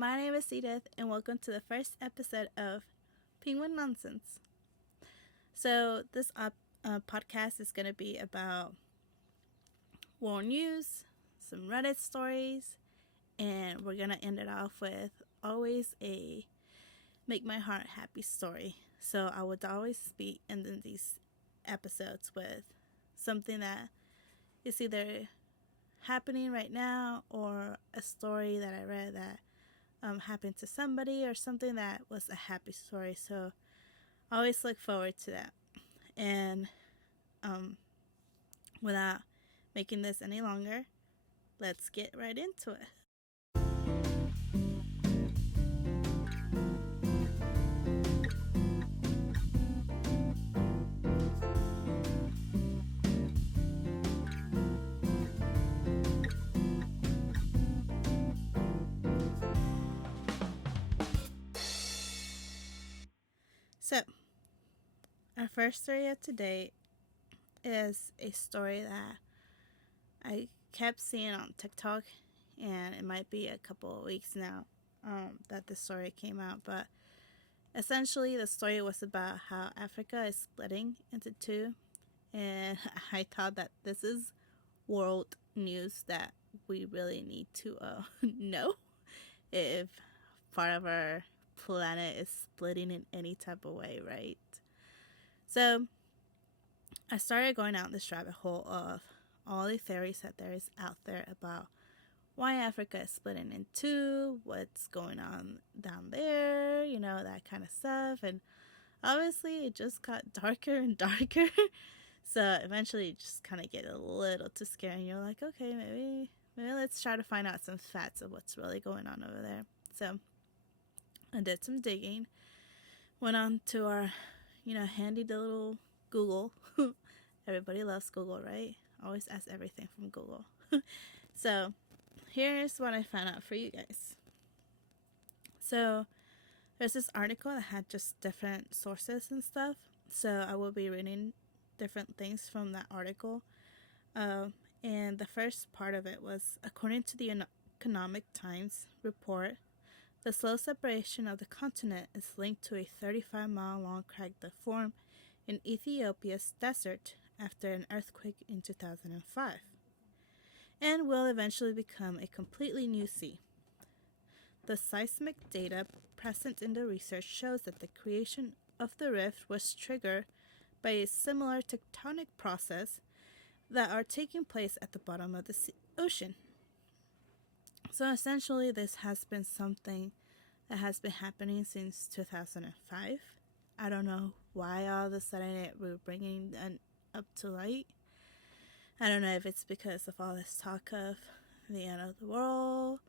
My name is Edith, and welcome to the first episode of Penguin Nonsense. So, this podcast is going to be about world news, some Reddit stories, and we're going to end it off with always a make my heart happy story. So, I would always be ending these episodes with something that is either happening right now or a story that I read that happened to somebody or something that was a happy story. So I always look forward to that. And without making this any longer, let's get right into it. So, our first story of today is a story that I kept seeing on TikTok, and it might be a couple of weeks now that the story came out, but essentially the story was about how Africa is splitting into two, and I thought that this is world news that we really need to know if part of our planet is splitting in any type of way, right? So I started going down this rabbit hole of all the theories that there is out there about why Africa is splitting in two, what's going on down there, that kind of stuff. And obviously it just got darker and darker. So eventually you just kind of get a little too scared and you're like, okay, maybe let's try to find out some facts of what's really going on over there. So I did some digging, went on to our, handy little Google. Everybody loves Google, right? Always ask everything from Google. So here's what I found out for you guys. So there's this article that had just different sources and stuff. So I will be reading different things from that article. And the first part of it was, according to the Economic Times report, the slow separation of the continent is linked to a 35-mile-long crack that formed in Ethiopia's desert after an earthquake in 2005, and will eventually become a completely new sea. The seismic data present in the research shows that the creation of the rift was triggered by a similar tectonic process that are taking place at the bottom of the ocean. So essentially, this has been something that has been happening since 2005. I don't know why all of a sudden we're bringing up to light. I don't know if it's because of all this talk of the end of the world,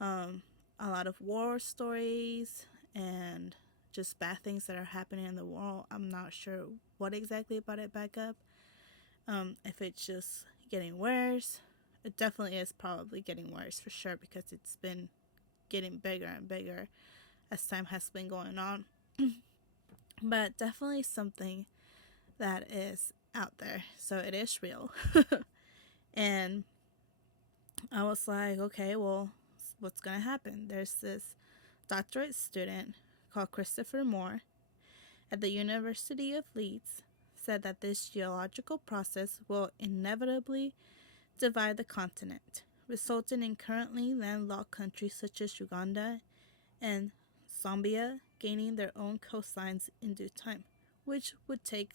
a lot of war stories, and just bad things that are happening in the world. I'm not sure what exactly brought it back up. If it's just getting worse. It definitely is probably getting worse for sure, because it's been getting bigger and bigger as time has been going on. But definitely something that is out there. So it is real. And I was like, okay, well, what's going to happen? There's this doctorate student called Christopher Moore at the University of Leeds said that this geological process will inevitably divide the continent, resulting in currently landlocked countries such as Uganda and Zambia gaining their own coastlines in due time, which would take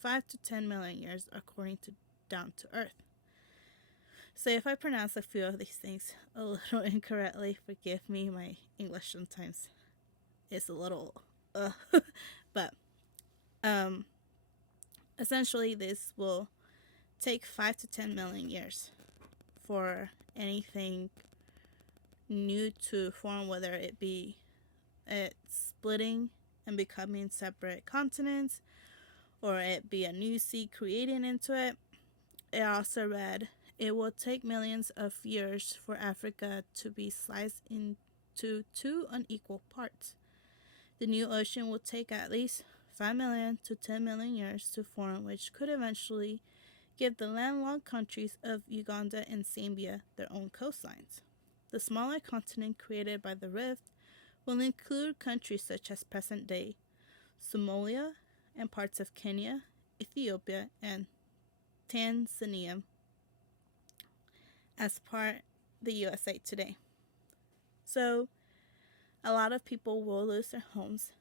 5 to 10 million years according to Down to Earth. So if I pronounce a few of these things a little incorrectly, forgive me, my English sometimes is a little but essentially this will take 5 to 10 million years for anything new to form, whether it be it splitting and becoming separate continents, or it be a new sea creating into it. It also read it will take millions of years for Africa to be sliced into two unequal parts. The new ocean will take at least 5 million to 10 million years to form, which could eventually give the landlocked countries of Uganda and Zambia their own coastlines. The smaller continent created by the rift will include countries such as present-day Somalia and parts of Kenya, Ethiopia, and Tanzania as part the USA today. So a lot of people will lose their homes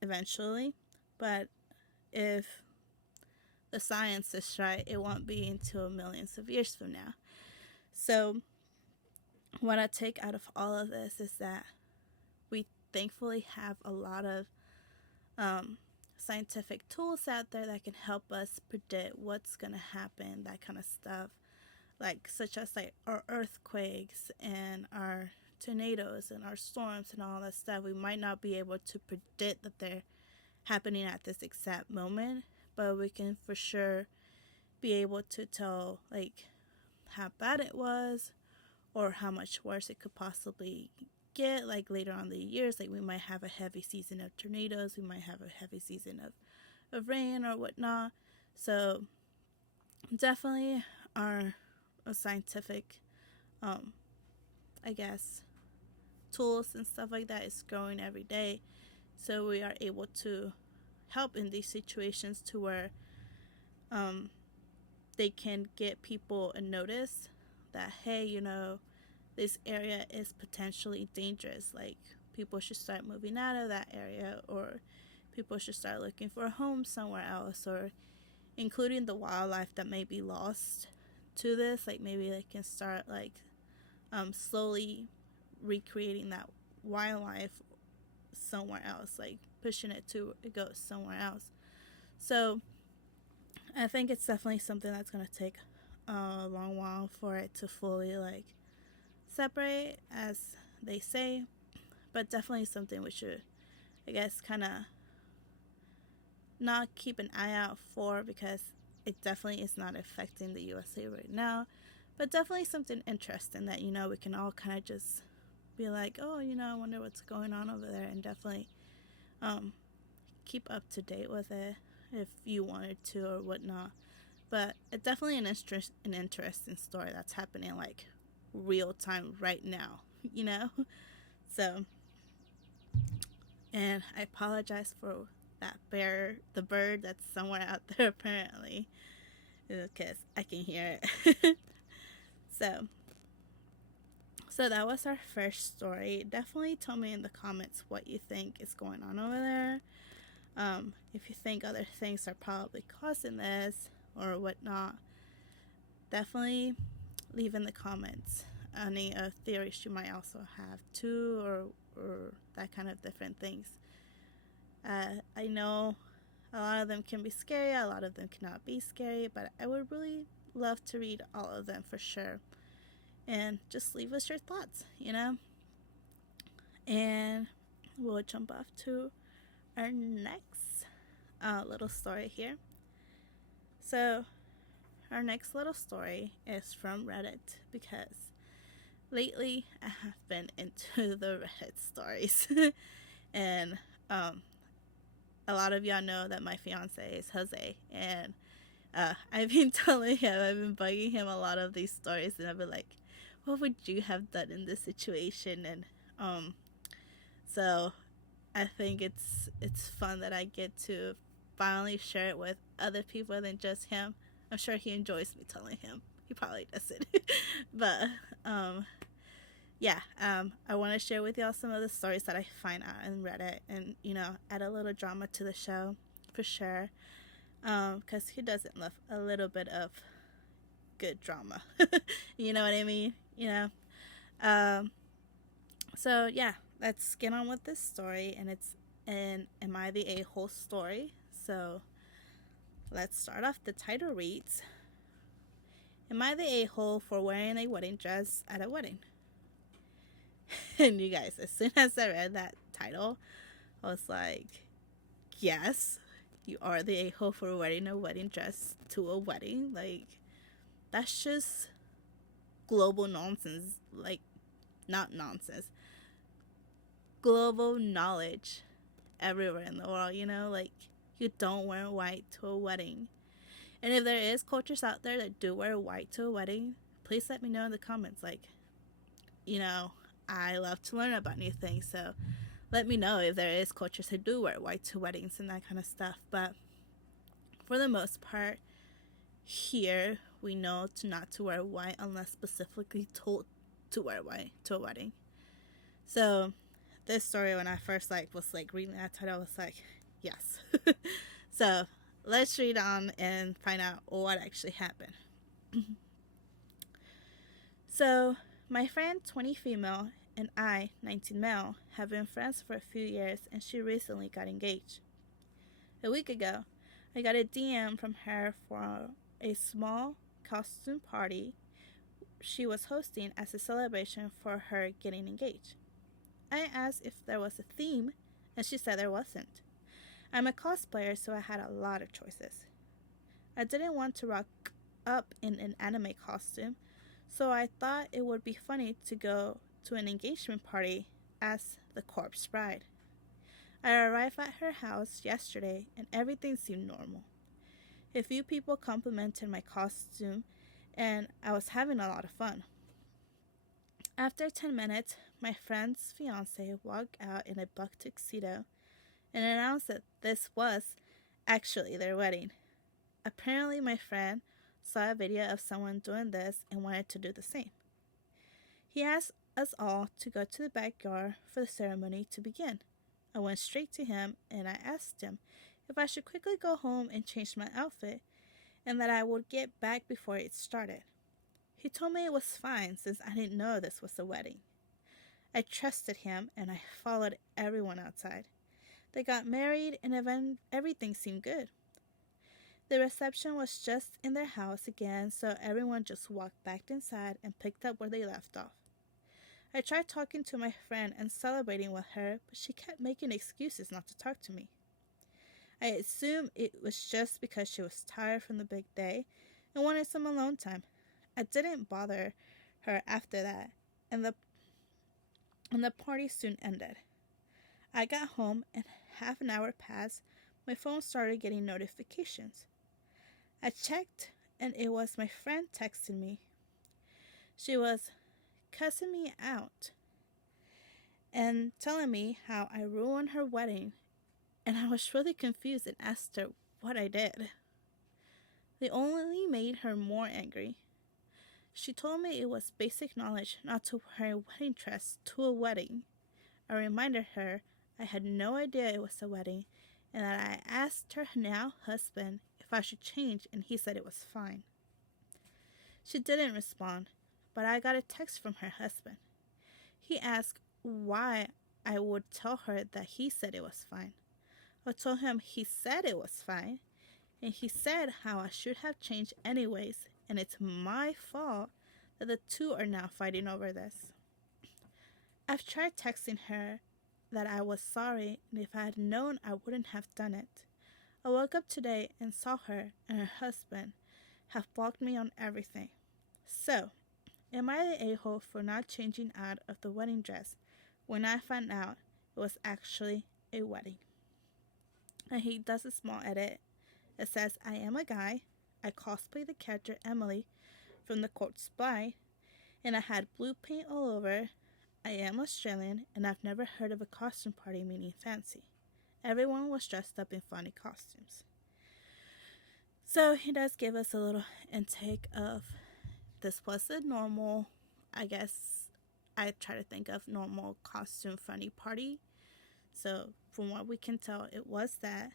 eventually, but if the science is right, it won't be until millions of years from now. So what I take out of all of this is that we thankfully have a lot of scientific tools out there that can help us predict what's going to happen, that kind of stuff, like such as like our earthquakes and our tornadoes and our storms and all that stuff. We might not be able to predict that they're happening at this exact moment, but we can for sure be able to tell like how bad it was or how much worse it could possibly get, like later on in the years. Like we might have a heavy season of tornadoes, we might have a heavy season of rain or whatnot. So definitely our scientific I guess tools and stuff like that is growing every day, so we are able to help in these situations to where they can get people a notice that, hey, this area is potentially dangerous. Like people should start moving out of that area, or people should start looking for a home somewhere else, or including the wildlife that may be lost to this. Like maybe they can start like slowly recreating that wildlife somewhere else, like pushing it to go somewhere else. So I think it's definitely something that's going to take a long while for it to fully like separate, as they say, but definitely something we should, I guess, kind of not keep an eye out for, because it definitely is not affecting the USA right now, but definitely something interesting that we can all kind of just be like, oh, I wonder what's going on over there, and definitely keep up to date with it if you wanted to or whatnot. But it's definitely an interesting story that's happening like real time right now, So, and I apologize for the bird that's somewhere out there apparently, because I can hear it. So that was our first story. Definitely tell me in the comments what you think is going on over there. If you think other things are probably causing this or whatnot, definitely leave in the comments any theories you might also have too, or that kind of different things. I know a lot of them can be scary, a lot of them cannot be scary, but I would really love to read all of them for sure. And just leave us your thoughts, And we'll jump off to our next little story here. So our next little story is from Reddit, because lately I have been into the Reddit stories. And a lot of y'all know that my fiance is Jose, and I've been telling him, I've been bugging him a lot of these stories, and I've been like, what would you have done in this situation? And so I think it's fun that I get to finally share it with other people than just him. I'm sure he enjoys me telling him. He probably doesn't. But yeah, I want to share with y'all some of the stories that I find out in Reddit, and add a little drama to the show for sure, because he doesn't love a little bit of good drama. You know what I mean? So yeah, let's get on with this story, and it's an Am I the A-hole story. So let's start off. The title reads, Am I the a-hole for wearing a wedding dress at a wedding? And you guys, as soon as I read that title, I was like, yes, you are the a-hole for wearing a wedding dress to a wedding. Like, that's just global nonsense. Like, not nonsense. Global knowledge everywhere in the world, like, you don't wear white to a wedding. And if there is cultures out there that do wear white to a wedding, please let me know in the comments. Like, you know, I love to learn about new things. So let me know if there is cultures who do wear white to weddings and that kind of stuff. But for the most part, here we know to not to wear white unless specifically told to wear white to a wedding. So this story, when I first was reading that title, I was like, yes. So let's read on and find out what actually happened. So my friend, 20 female, and I, 19 male, have been friends for a few years, and she recently got engaged. A week ago, I got a DM from her for a small costume party she was hosting as a celebration for her getting engaged. I asked if there was a theme, and she said there wasn't. I'm a cosplayer, so I had a lot of choices. I didn't want to rock up in an anime costume, so I thought it would be funny to go to an engagement party as the corpse bride. I arrived at her house yesterday and everything seemed normal. A few people complimented my costume and I was having a lot of fun. After 10 minutes, my friend's fiance walked out in a buck tuxedo and announced that this was actually their wedding. Apparently, my friend saw a video of someone doing this and wanted to do the same. He asked us all to go to the backyard for the ceremony to begin. I went straight to him and I asked him if I should quickly go home and change my outfit and that I would get back before it started. He told me it was fine since I didn't know this was a wedding. I trusted him and I followed everyone outside. They got married and everything seemed good. The reception was just in their house again, so everyone just walked back inside and picked up where they left off. I tried talking to my friend and celebrating with her, but she kept making excuses not to talk to me. I assumed it was just because she was tired from the big day and wanted some alone time. I didn't bother her after that, and the party soon ended. I got home and half an hour passed. My phone started getting notifications. I checked and it was my friend texting me. She was cussing me out and telling me how I ruined her wedding, and I was really confused and asked her what I did. They only made her more angry. She told me it was basic knowledge not to wear a wedding dress to a wedding. I reminded her I had no idea it was a wedding and that I asked her now husband if I should change and he said it was fine. She didn't respond, but I got a text from her husband. He asked why I would tell her that he said it was fine. I told him he said it was fine, and he said how I should have changed anyways, and it's my fault that the two are now fighting over this. I've tried texting her that I was sorry, and if I had known I wouldn't have done it. I woke up today and saw her and her husband have blocked me on everything. So, am I the a-hole for not changing out of the wedding dress when I found out it was actually a wedding? And he does a small edit. It says, I am a guy. I cosplay the character Emily from The Corpse Bride, and I had blue paint all over. I am Australian, and I've never heard of a costume party meaning fancy. Everyone was dressed up in funny costumes. So he does give us a little intake of this was a normal, I guess I try to think of normal costume funny party. So from what we can tell, it was that.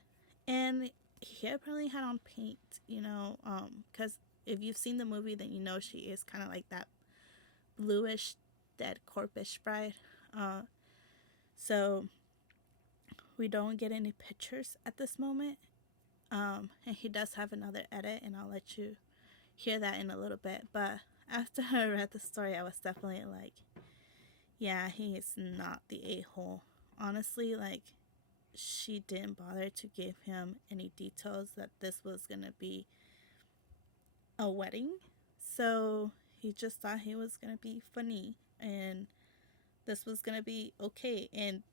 And he apparently had on paint, because if you've seen the movie, then you know she is kind of like that bluish, dead corpse bride. So we don't get any pictures at this moment. And he does have another edit, and I'll let you hear that in a little bit. But after I read the story, I was definitely like, yeah, he is not the a-hole. Honestly, she didn't bother to give him any details that this was gonna be a wedding. So he just thought he was gonna be funny and this was gonna be okay. And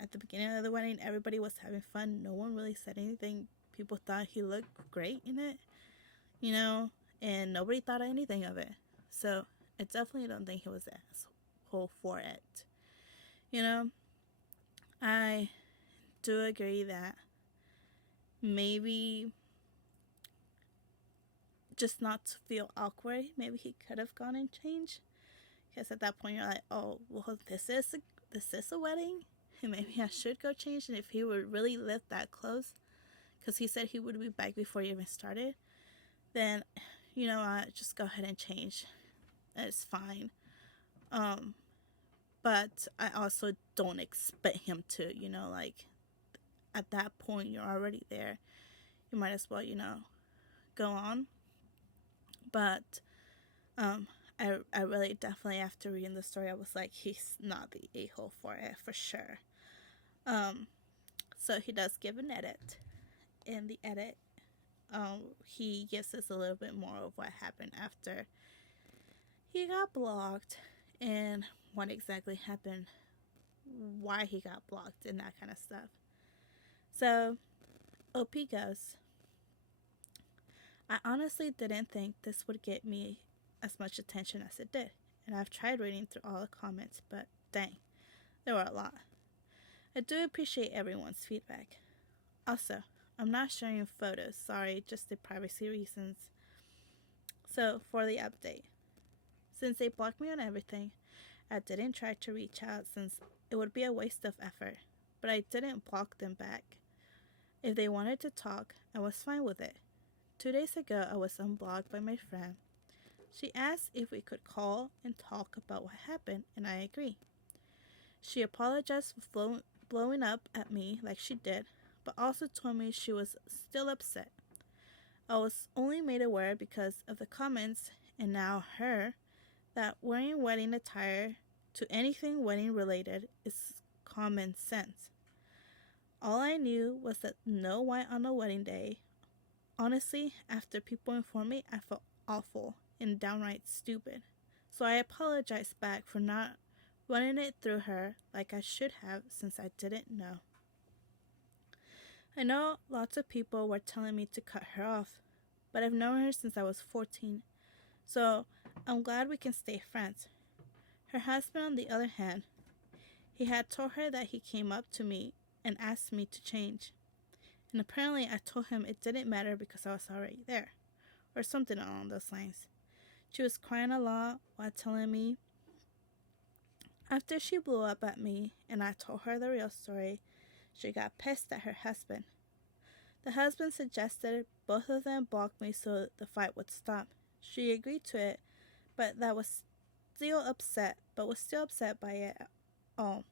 at the beginning of the wedding, everybody was having fun. No one really said anything. People thought he looked great in it, and nobody thought anything of it. So I definitely don't think he was a-hole for it. You know, I do agree that maybe just not to feel awkward, maybe he could have gone and changed. Because at that point you're like, oh, well, this is a wedding, and maybe I should go change. And if he would really live that close, because he said he would be back before you even started, then just go ahead and change. It's fine. But I also don't expect him to, like at that point you're already there. You might as well, go on. But I really definitely, after reading the story, I was like, he's not the a-hole for it, for sure. So he does give an edit. In the edit, he gives us a little bit more of what happened after he got blocked and what exactly happened, why he got blocked, and that kind of stuff. So, OP goes, I honestly didn't think this would get me as much attention as it did, and I've tried reading through all the comments, but dang, there were a lot. I do appreciate everyone's feedback. Also, I'm not sharing photos, sorry, just the privacy reasons. So, for the update. Since they blocked me on everything, I didn't try to reach out since it would be a waste of effort, but I didn't block them back. If they wanted to talk, I was fine with it. 2 days ago, I was unblocked by my friend. She asked if we could call and talk about what happened, and I agreed. She apologized for blowing up at me like she did, but also told me she was still upset. I was only made aware because of the comments and now her that wearing wedding attire to anything wedding related is common sense. All I knew was that no white on a wedding day. Honestly, after people informed me, I felt awful and downright stupid. So I apologized back for not running it through her like I should have since I didn't know. I know lots of people were telling me to cut her off, but I've known her since I was 14, so I'm glad we can stay friends. Her husband, on the other hand, he had told her that he came up to me and asked me to change. And apparently I told him it didn't matter because I was already there, or something along those lines. She was crying a lot while telling me. After she blew up at me and I told her the real story, she got pissed at her husband. The husband suggested both of them block me so the fight would stop. She agreed to it, but was still upset by it all.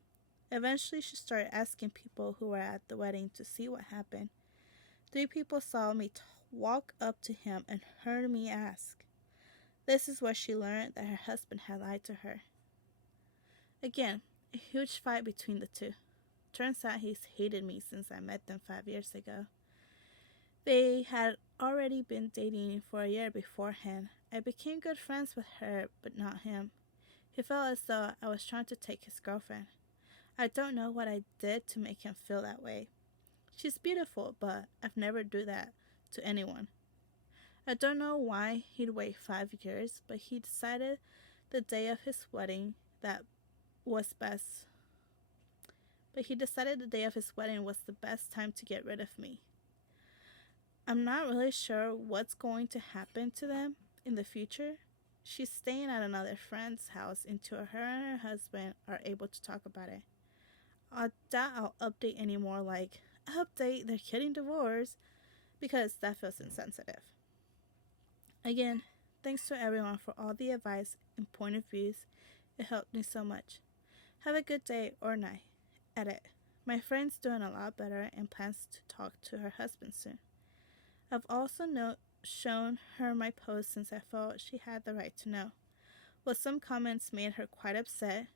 Eventually, she started asking people who were at the wedding to see what happened. 3 people saw me walk up to him and heard me ask. This is where she learned that her husband had lied to her. Again, a huge fight between the two. Turns out he's hated me since I met them 5 years ago. They had already been dating for a year beforehand. I became good friends with her, but not him. He felt as though I was trying to take his girlfriend. I don't know what I did to make him feel that way. She's beautiful, but I've never do that to anyone. I don't know why he'd wait 5 years, but he decided the day of his wedding was the best time to get rid of me. I'm not really sure what's going to happen to them in the future. She's staying at another friend's house until her and her husband are able to talk about it. I doubt I'll update anymore like, update, they're getting divorced, because that feels insensitive. Again, thanks to everyone for all the advice and point of views. It helped me so much. Have a good day or night. Edit. My friend's doing a lot better and plans to talk to her husband soon. I've also shown her my post since I felt she had the right to know. Well, some comments made her quite upset,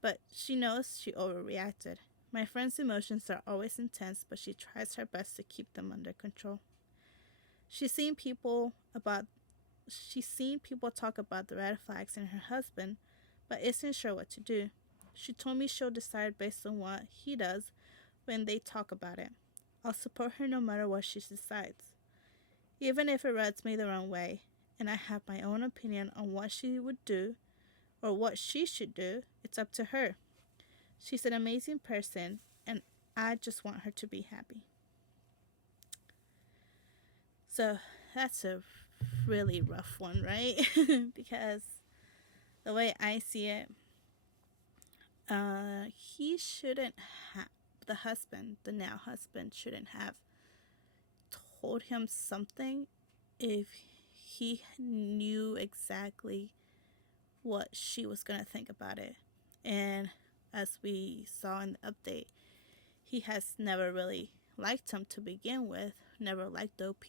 but she knows she overreacted. My friend's emotions are always intense, but she tries her best to keep them under control. She's seen people talk about the red flags in her husband, but isn't sure what to do. She told me she'll decide based on what he does when they talk about it. I'll support her no matter what she decides, even if it rubs me the wrong way, and I have my own opinion on what she would do or what she should do. It's up to her. She's an amazing person, and I just want her to be happy. So that's a really rough one, right? Because the way I see it, he shouldn't have, the husband, the now husband, shouldn't have told him something if he knew exactly what she was going to think about it. And as we saw in the update, he has never really liked him to begin with, never liked OP.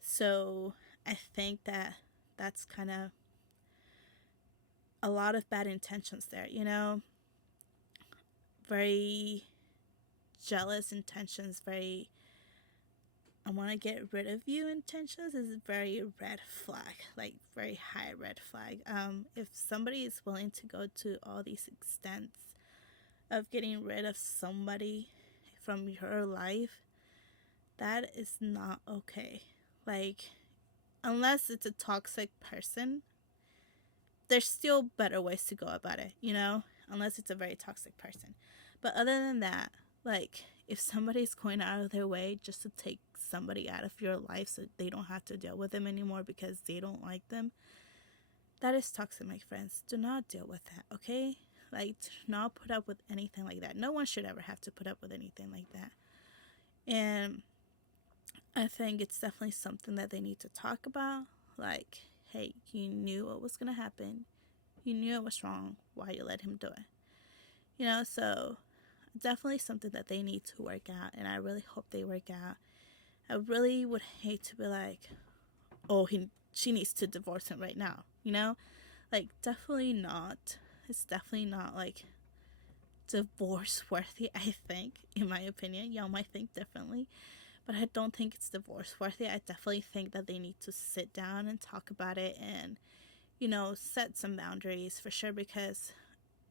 So I think that that's kind of a lot of bad intentions there, you know? Very jealous intentions, very I want to get rid of you intentions is very red flag, like very high red flag. If somebody is willing to go to all these extents of getting rid of somebody from your life, that is not okay. Like, unless it's a toxic person, there's still better ways to go about it, you know? Unless it's a very toxic person. But other than that, like, if somebody's going out of their way just to take somebody out of your life so they don't have to deal with them anymore because they don't like them, that is toxic, my friends. Do not deal with that, okay? Like, do not put up with anything like that. No one should ever have to put up with anything like that. And I think it's definitely something that they need to talk about. Like, hey, you knew what was going to happen. You knew it was wrong. Why you let him do it? You know, so definitely something that they need to work out. And I really hope they work out. I really would hate to be like, oh, she needs to divorce him right now. You know? Like, definitely not. It's definitely not, like, divorce worthy, I think, in my opinion. Y'all might think differently. But I don't think it's divorce worthy. I definitely think that they need to sit down and talk about it and, you know, set some boundaries for sure, because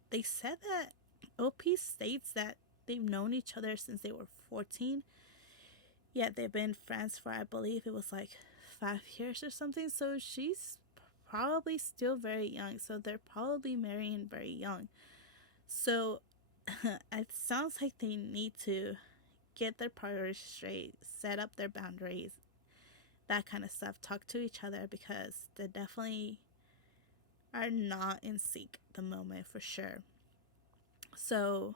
they said that OP states that they've known each other since they were 14. Yet they've been friends for, I believe it was like 5 years or something. So she's probably still very young. So they're probably marrying very young. So it sounds like they need to get their priorities straight, set up their boundaries, that kind of stuff, talk to each other, because they definitely are not in sync at the moment for sure. So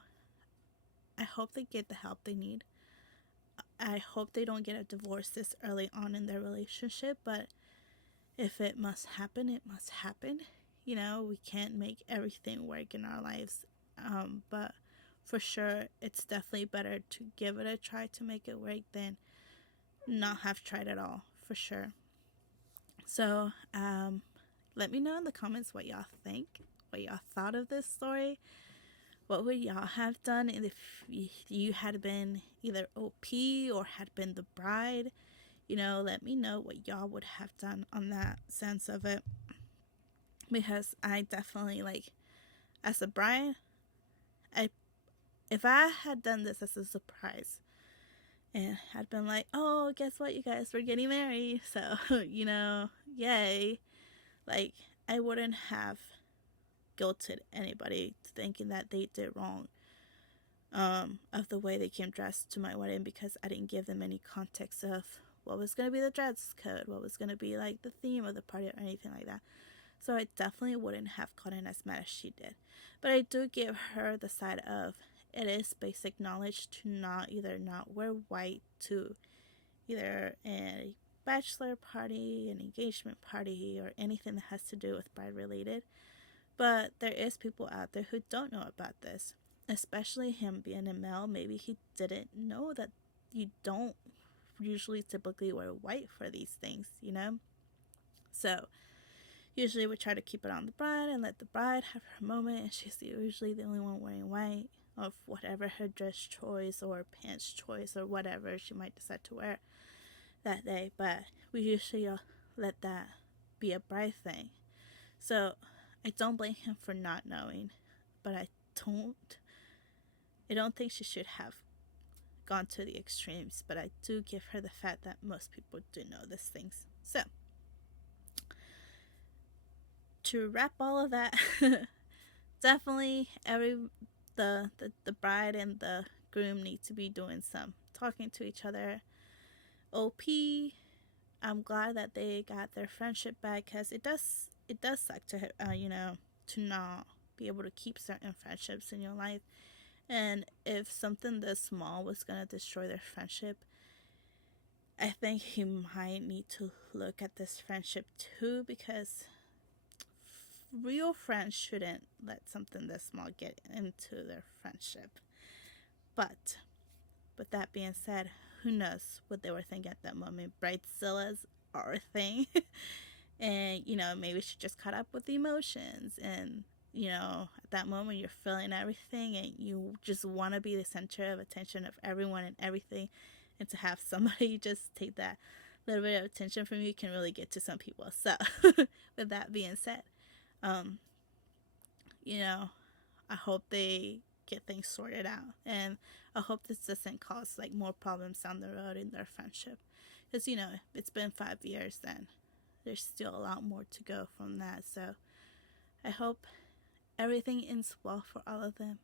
I hope they get the help they need. I hope they don't get a divorce this early on in their relationship, but if it must happen, it must happen. You know, we can't make everything work in our lives. But for sure, it's definitely better to give it a try to make it work than not have tried at all, for sure. So, let me know in the comments what y'all think, what y'all thought of this story. What would y'all have done if you had been either OP or had been the bride? You know, let me know what y'all would have done on that sense of it. Because I definitely, like, as a bride, if I had done this as a surprise and had been like, oh, guess what, you guys, we're getting married, so, you know, yay, like, I wouldn't have guilted anybody thinking that they did wrong of the way they came dressed to my wedding, because I didn't give them any context of what was going to be the dress code, what was going to be like the theme of the party, or anything like that. So I definitely wouldn't have gotten as mad as she did. But I do give her the side of, it is basic knowledge to not wear white to either a bachelor party, an engagement party, or anything that has to do with bride related. But there is people out there who don't know about this, especially him being a male. Maybe he didn't know that you don't usually typically wear white for these things, you know? So usually we try to keep it on the bride and let the bride have her moment, and she's usually the only one wearing white of whatever her dress choice or pants choice or whatever she might decide to wear that day. But we usually let that be a bride thing. So I don't blame him for not knowing, but I don't think she should have gone to the extremes. But I do give her the fact that most people do know these things. So to wrap all of that, definitely the bride and the groom need to be doing some talking to each other. OP, I'm glad that they got their friendship back, because it does suck to to not be able to keep certain friendships in your life. And if something this small was gonna destroy their friendship, I think he might need to look at this friendship too, because real friends shouldn't let something this small get into their friendship. But with that being said, who knows what they were thinking at that moment? Bridezilla's are a thing. And, maybe she just caught up with the emotions. And, at that moment, you're feeling everything and you just want to be the center of attention of everyone and everything. And to have somebody just take that little bit of attention from you can really get to some people. So, with that being said, um, I hope they get things sorted out. And I hope this doesn't cause like more problems down the road in their friendship. Because, it's been 5 years, then there's still a lot more to go from that. So I hope everything ends well for all of them.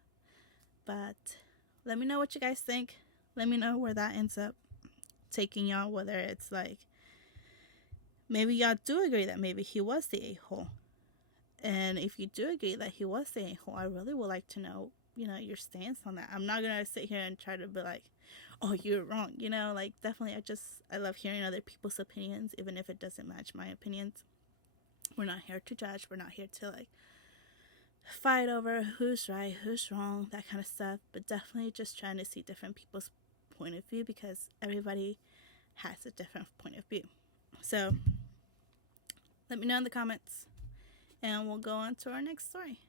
But let me know what you guys think. Let me know where that ends up taking y'all, whether it's like maybe y'all do agree that maybe he was the a-hole. And if you do agree that he was the a-hole, I really would like to know, your stance on that. I'm not going to sit here and try to be like, oh, you're wrong. Like definitely I love hearing other people's opinions, even if it doesn't match my opinions. We're not here to judge. We're not here to like fight over who's right, who's wrong, that kind of stuff. But definitely just trying to see different people's point of view, because everybody has a different point of view. So let me know in the comments, and we'll go on to our next story.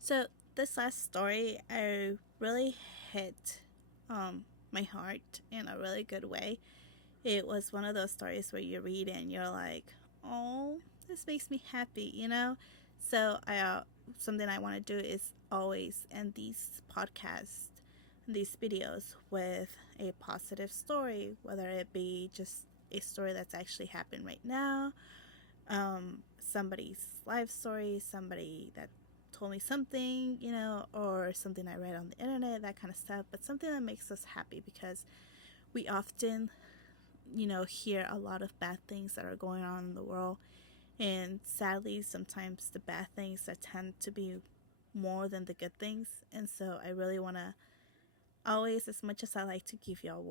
So this last story, I really hit my heart in a really good way. It was one of those stories where you read and you're like, oh, this makes me happy, So something I want to do is always end these podcasts, these videos, with a positive story, whether it be just a story that's actually happened right now, somebody's life story, somebody that told me something, or something I read on the internet, that kind of stuff, but something that makes us happy, because we often, hear a lot of bad things that are going on in the world, and sadly, sometimes the bad things that tend to be more than the good things. And so I really want to always, as much as I like to give y'all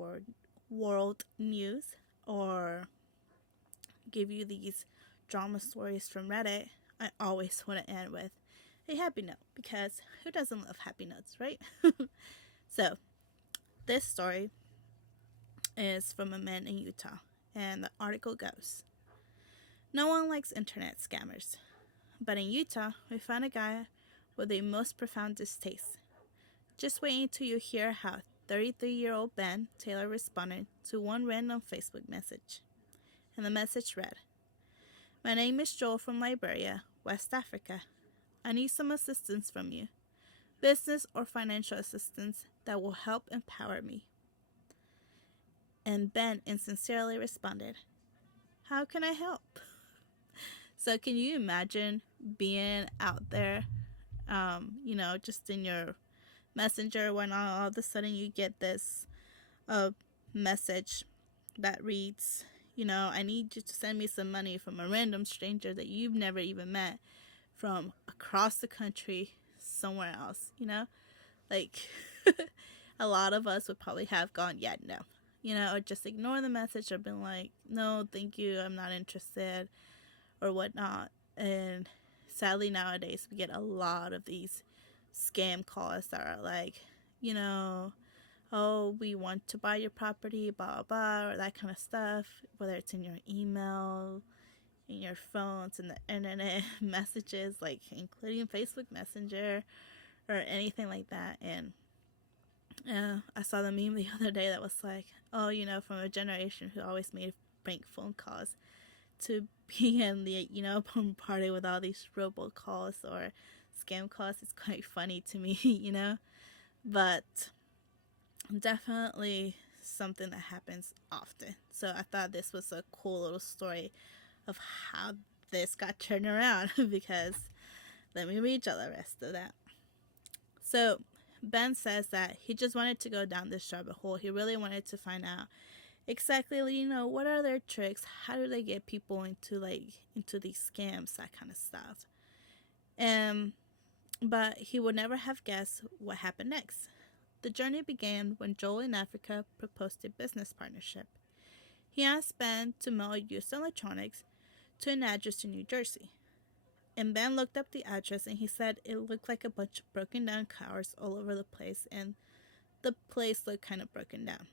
world news or give you these drama stories from Reddit, I always want to end with a happy note, because who doesn't love happy notes, right? So this story is from a man in Utah, and the article goes: no one likes internet scammers, but in Utah we found a guy with a most profound distaste. Just wait until you hear how 33-year-old Ben Taylor responded to one random Facebook message. And the message read: my name is Joel from Liberia, West Africa. I need some assistance from you, business or financial assistance that will help empower me. And Ben insincerely responded, how can I help? So can you imagine being out there, just in your messenger, when all of a sudden you get this message that reads, I need you to send me some money from a random stranger that you've never even met, from across the country somewhere else, like a lot of us would probably have gone, yeah, no, or just ignore the message, or been like, no, thank you, I'm not interested, or whatnot. And sadly nowadays we get a lot of these scam calls that are like, oh, we want to buy your property, blah, blah, blah, or that kind of stuff, whether it's in your email, in your phones, in the internet messages, like including Facebook Messenger or anything like that. And I saw the meme the other day that was like, oh, from a generation who always made prank phone calls to being the, bombarded with all these robocalls or scam calls. It's quite funny to me, but definitely something that happens often. So I thought this was a cool little story of how this got turned around because let me read y'all the rest of that. So Ben says that he just wanted to go down this rabbit hole. He really wanted to find out exactly, what are their tricks? How do they get people into these scams, that kind of stuff. But he would never have guessed what happened next. The journey began when Joel in Africa proposed a business partnership. He asked Ben to mail used electronics to an address in New Jersey. And Ben looked up the address and he said it looked like a bunch of broken down cars all over the place, and the place looked kind of broken down.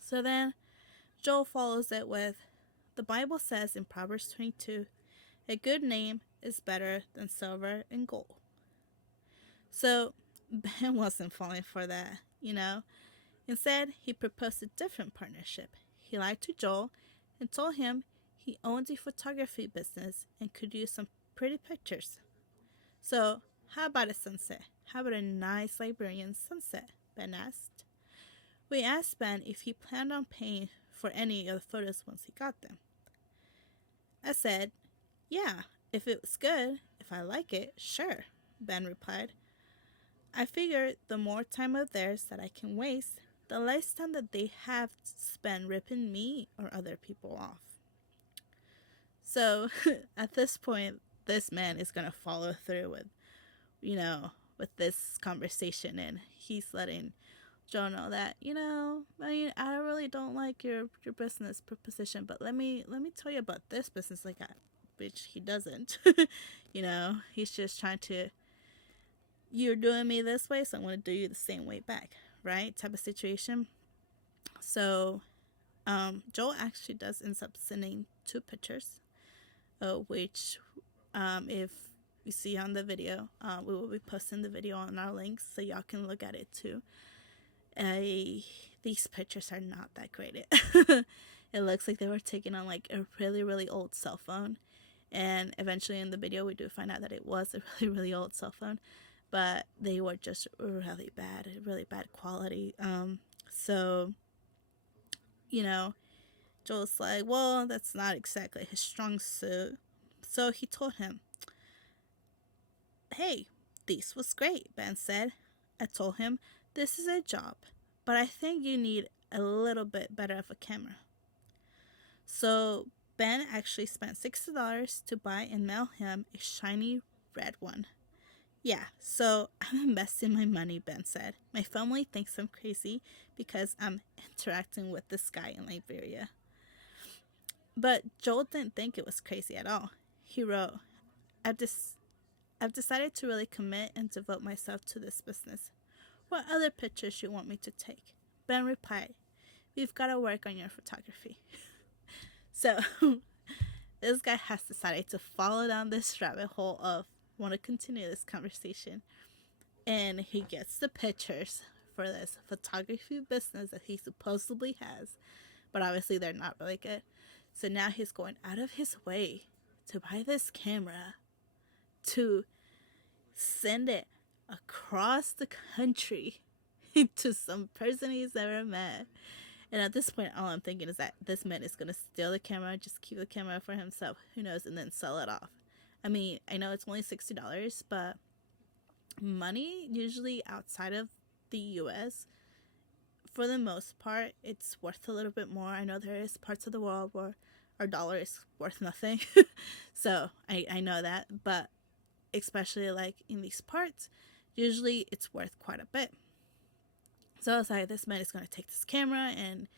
So then Joel follows it with, the Bible says in Proverbs 22, a good name is better than silver and gold. So Ben wasn't falling for that, Instead, he proposed a different partnership. He lied to Joel and told him he owned a photography business and could use some pretty pictures. So, how about a sunset? How about a nice Liberian sunset? Ben asked. We asked Ben if he planned on paying for any of the photos once he got them. I said, yeah, if it was good, if I like it, sure, Ben replied. I figured the more time of theirs that I can waste, the less time that they have to spend ripping me or other people off. So at this point, this man is going to follow through with this conversation, and he's letting Joe know that, I really don't like your business proposition, but let me tell you about this business I got, which he doesn't. He's just trying to, you're doing me this way, so I'm going to do you the same way back, right? Type of situation. So Joel actually does end up sending 2 pictures, which if you see on the video, we will be posting the video on our links so y'all can look at it too. These pictures are not that great. It looks like they were taken on like a really, really old cell phone. And eventually in the video, we do find out that it was a really, really old cell phone. But they were just really bad quality. So, Joel's like, well, that's not exactly his strong suit. So he told him, hey, this was great, Ben said. I told him, this is a job, but I think you need a little bit better of a camera. So Ben actually spent $60 to buy and mail him a shiny red one. Yeah, so I'm investing my money, Ben said. My family thinks I'm crazy because I'm interacting with this guy in Liberia. But Joel didn't think it was crazy at all. He wrote, I've decided to really commit and devote myself to this business. What other pictures you want me to take? Ben replied, we've got to work on your photography. So this guy has decided to follow down this rabbit hole of want to continue this conversation, and he gets the pictures for this photography business that he supposedly has, but obviously they're not really good. So now he's going out of his way to buy this camera to send it across the country to some person he's never met. And at this point, all I'm thinking is that this man is going to steal the camera, just keep the camera for himself, who knows, and then sell it off. I mean, I know it's only $60, but money usually outside of the US, for the most part, it's worth a little bit more. I know there is parts of the world where our dollar is worth nothing. So I know that, but especially like in these parts, usually it's worth quite a bit. So I was like, this man is going to take this camera and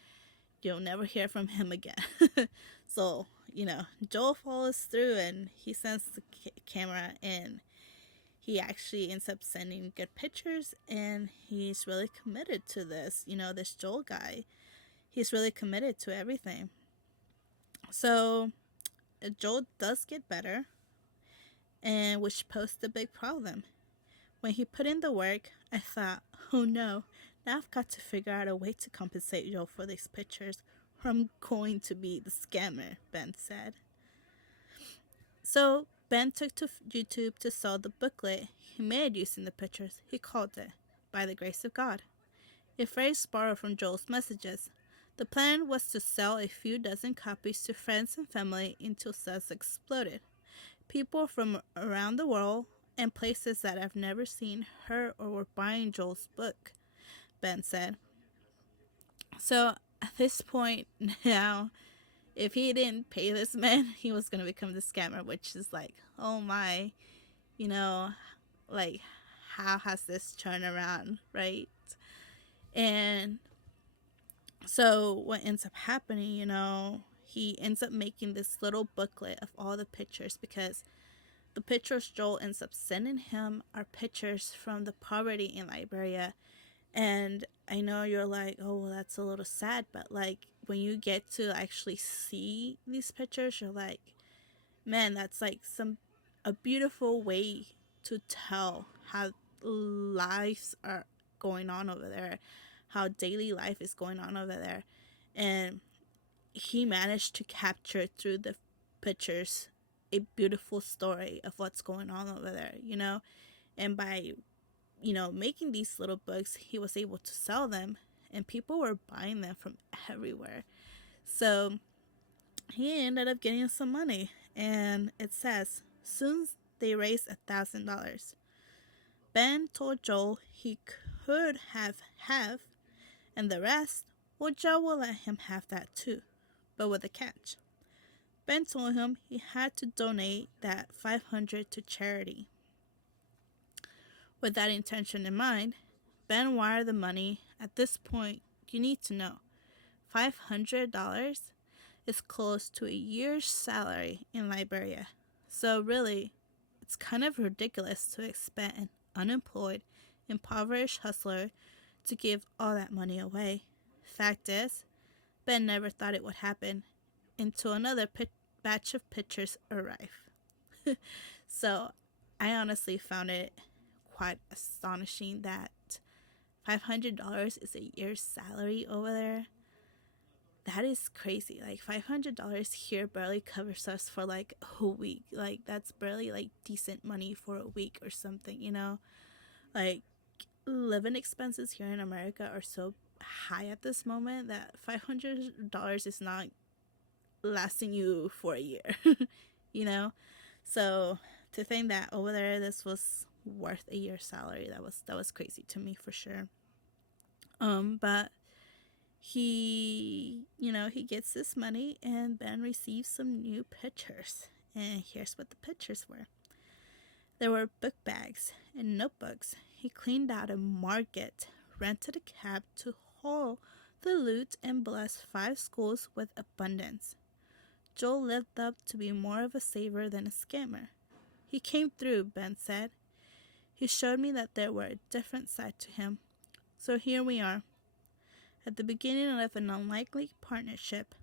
you'll never hear from him again. So, Joel follows through and he sends the camera, and he actually ends up sending good pictures, and he's really committed to this. This Joel guy, he's really committed to everything. So Joel does get better, and which posed a big problem. When he put in the work, I thought, oh no, now I've got to figure out a way to compensate Joel for these pictures, or I'm going to be the scammer, Ben said. So Ben took to YouTube to sell the booklet he made using the pictures. He called it By the Grace of God. A phrase borrowed from Joel's messages. The plan was to sell a few dozen copies to friends and family until sales exploded. People from around the world and places that have never seen, heard, or were buying Joel's book, Ben said. So at this point now, if he didn't pay this man, he was going to become the scammer, which is like, oh my, you know, like, how has this turned around, right? And so what ends up happening, he ends up making this little booklet of all the pictures because the pictures Joel ends up sending him are pictures from the poverty in Liberia. And I know you're like, oh, well, that's a little sad, but like when you get to actually see these pictures, you're like, man, that's like a beautiful way to tell how lives are going on over there, how daily life is going on over there. And he managed to capture through the pictures a beautiful story of what's going on over there. And by, making these little books, he was able to sell them, and people were buying them from everywhere. So he ended up getting some money, and it says, soon they raised $1,000. Ben told Joel he could have half, and the rest, well, Joe will let him have that too, but with a catch. Ben told him he had to donate that $500 to charity. With that intention in mind, Ben wired the money. At this point, you need to know, $500 is close to a year's salary in Liberia. So really, it's kind of ridiculous to expect an unemployed, impoverished hustler to give all that money away. Fact is, Ben never thought it would happen until another batch of pictures arrived. So I honestly found it quite astonishing that $500 is a year's salary over there. That is crazy. Like $500 here barely covers us for like a week. Like that's barely like decent money for a week or something. Like living expenses here in America are so high at this moment that $500 is not lasting you for a year. you know? So to think that over there this was worth a year's salary, that was crazy to me for sure. But he gets this money, and Ben receives some new pictures. And here's what the pictures were. There were book bags and notebooks. He cleaned out a market, rented a cab to haul the loot, and blessed 5 schools with abundance. Joel lived up to be more of a saver than a scammer. He came through, Ben said. He showed me that there were a different side to him. So here we are, at the beginning of an unlikely partnership,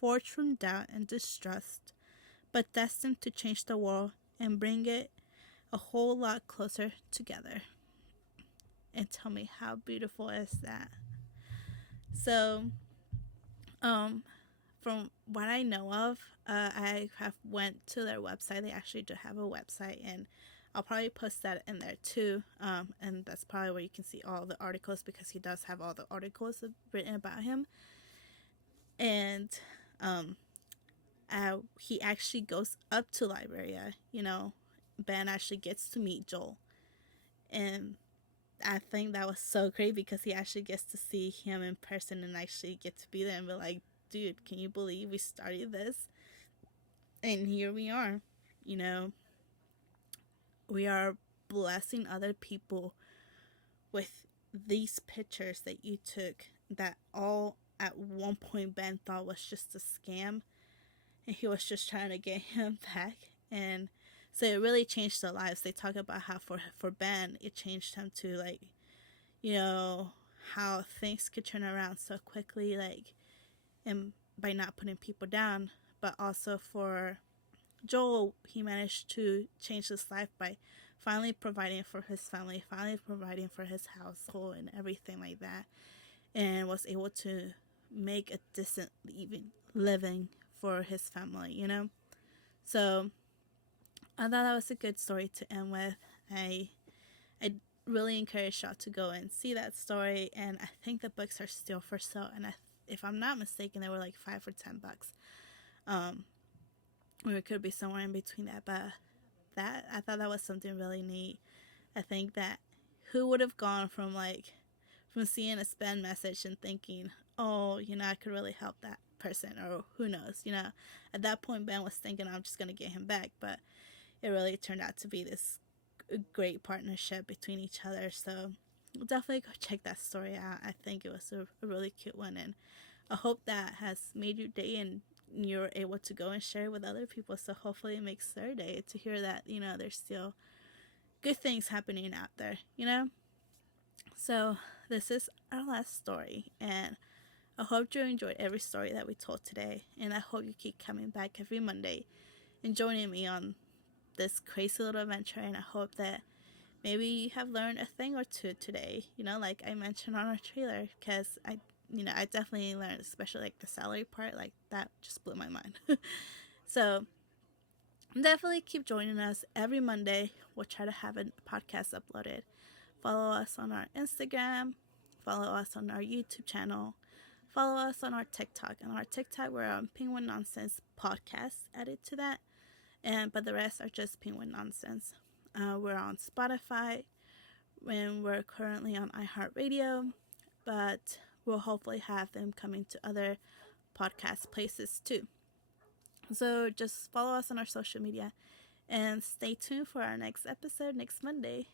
forged from doubt and distrust, but destined to change the world and bring it a whole lot closer together. And tell me, how beautiful is that? So, from what I know of, I have went to their website. They actually do have a website, and I'll probably post that in there too. And that's probably where you can see all the articles, because he does have all the articles written about him. And he actually goes up to Liberia. Ben actually gets to meet Joel, and I think that was so great because he actually gets to see him in person and actually get to be there and be like, dude, can you believe we started this? And here we are. We are blessing other people with these pictures that you took, that all at one point Ben thought was just a scam, and he was just trying to get him back. And so it really changed their lives. They talk about how for Ben, it changed him to, like, how things could turn around so quickly, like, and by not putting people down. But also for Joel, he managed to change his life by finally providing for his family, finally providing for his household and everything like that, and was able to make a decent living for his family. So I thought that was a good story to end with. I really encourage y'all to go and see that story. And I think the books are still for sale. And if I'm not mistaken, they were like $5 or $10. Um, or it could be somewhere in between that. But that I thought that was something really neat. I think that who would have gone from seeing a spam message and thinking, oh, I could really help that person, or who knows, At that point, Ben was thinking, I'm just gonna get him back, but it really turned out to be this great partnership between each other. So definitely go check that story out. I think it was a really cute one, and I hope that has made your day and you're able to go and share it with other people. So hopefully it makes their day to hear that, there's still good things happening out there. So this is our last story, and I hope you enjoyed every story that we told today, and I hope you keep coming back every Monday and joining me on this crazy little adventure. And I hope that maybe you have learned a thing or two today, like I mentioned on our trailer, because I definitely learned, especially like the salary part, like that just blew my mind. So definitely keep joining us every Monday. We'll try to have a podcast uploaded. Follow us on our Instagram, follow us on our YouTube channel, follow us on our TikTok. On our TikTok, we're on Penguin Nonsense Podcast added to that, but the rest are just Penguin Nonsense. We're on Spotify, and we're currently on iHeartRadio, but we'll hopefully have them coming to other podcast places too. So just follow us on our social media and stay tuned for our next episode next Monday.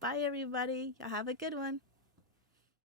Bye, everybody. Y'all have a good one.